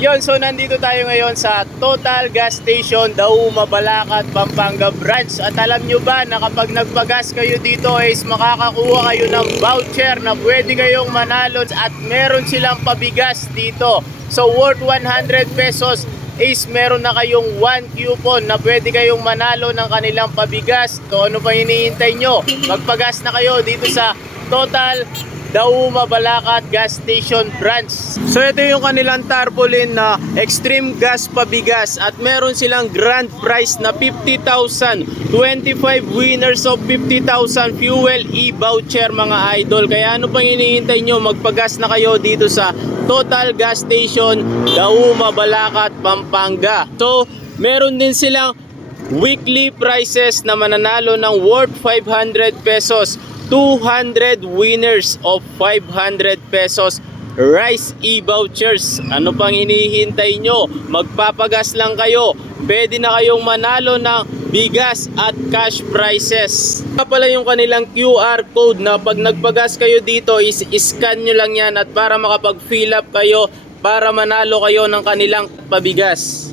Yon, so nandito tayo ngayon sa Total Gas Station, Dauma, Balacat, Pampanga Branch. At alam nyo ba na kapag nagpagas kayo dito is makakakuha kayo ng voucher na pwede kayong manalo at meron silang pabigas dito. So worth 100 pesos is meron na kayong 1 coupon na pwede kayong manalo ng kanilang pabigas. So ano pa hinihintay nyo? Magpagas na kayo dito sa Total Dauma, Balacat Gas Station Branch. So ito yung kanilang tarpaulin na extreme gas pabigas at meron silang grand prize na 50,000, 25 winners of 50,000 fuel e-voucher mga idol. Kaya ano pang hinihintay nyo? Magpagas na kayo dito sa Total Gas Station Dauma, Balacat, Pampanga. So meron din silang weekly prizes na mananalo ng worth 500 pesos, 200 winners of 500 pesos rice e-vouchers. Ano pang hinihintay nyo? Magpapagas lang kayo. Pwede na kayong manalo ng bigas at cash prizes. Pala yung kanilang QR code na pag nagpagas kayo dito is scan nyo lang yan at para makapag fill up kayo para manalo kayo ng kanilang pabigas.